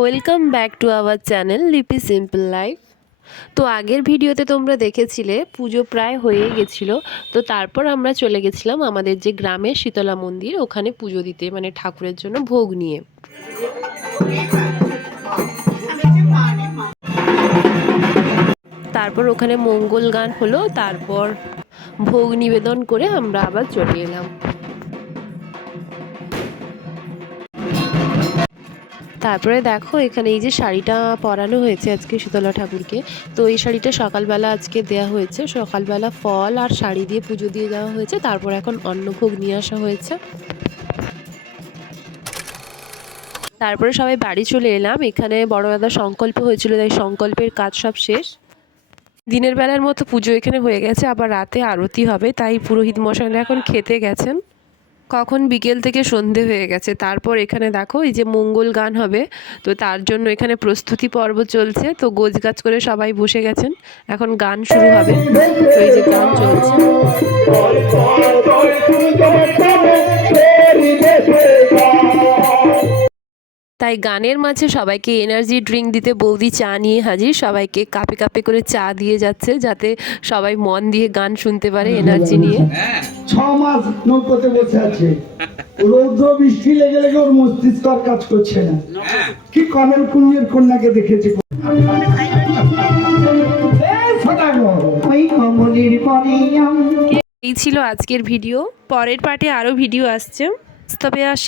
Welcome back to our channel Lipi simple life তো আগের ভিডিওতে তোমরা দেখেছিলে, পুজো প্রায় হয়ে গেছিল। তো তারপর আমরা চলে গেছিলাম আমাদের যে গ্রামের শীতলা মন্দির, ওখানে পুজো দিতে মানে ঠাকুরের জন্য ভোগ নিয়ে। তারপর ওখানে মঙ্গল গান হলো, তারপর ভোগ নিবেদন করে আমরা আবার চলে এলাম। তারপরে দেখো এখানে এই যে শাড়িটা পরানো হয়েছে আজকে শীতলা ঠাকুরকে। তো এই শাড়িটা সকালবেলা আজকে দেয়া হয়েছে। সকালবেলা ফল আর শাড়ি দিয়ে পুজো দিয়ে দেওয়া হয়েছে। তারপর এখন অন্নভোগ নিয়ে আসা হয়েছে। তারপরে সবাই বাড়ি চলে এলাম। এখানে বড় দাদা সংকল্প হয়েছিল, তাই সংকল্পের কাজ সব শেষ। দিনের বেলার মতো পুজো এখানে হয়ে গেছে। আবার রাতে আরতি হবে, তাই পুরোহিত মশাইরা এখন খেতে গেছেন। কখন বিকেল থেকে সন্ধে হয়ে গেছে। তারপর এখানে দেখো, এই যে মঙ্গল গান হবে, তো তার জন্য এখানে প্রস্তুতি পর্ব চলছে। তো গোজ গাছ করে সবাই বসে গেছেন। এখন গান শুরু হবে। তো এই যে গান চলছে। তাই গানের মাঝে সবাইকে এনার্জি ড্রিঙ্ক দিতে বৌদি চা নিয়ে হাজির। সবাইকে কাপে কাপে করে চা দিয়ে যাচ্ছে যাতে সবাই মন দিয়ে গান শুনতে পারে এনার্জি নিয়ে। ছ মাস নৌকোতে বসে আছে। রৌদ্র বৃষ্টি লেগে লেগে ওর মস্তিষ্ক আর কাজ করছে না। কি কমল কুঞ্জের কন্যাকে দেখেছি। এই সদাগর, ওই কমলের পরে আম। এই ছিল আজকের ভিডিও। পরের পার্টে আরও ভিডিও আসছে। তবে আস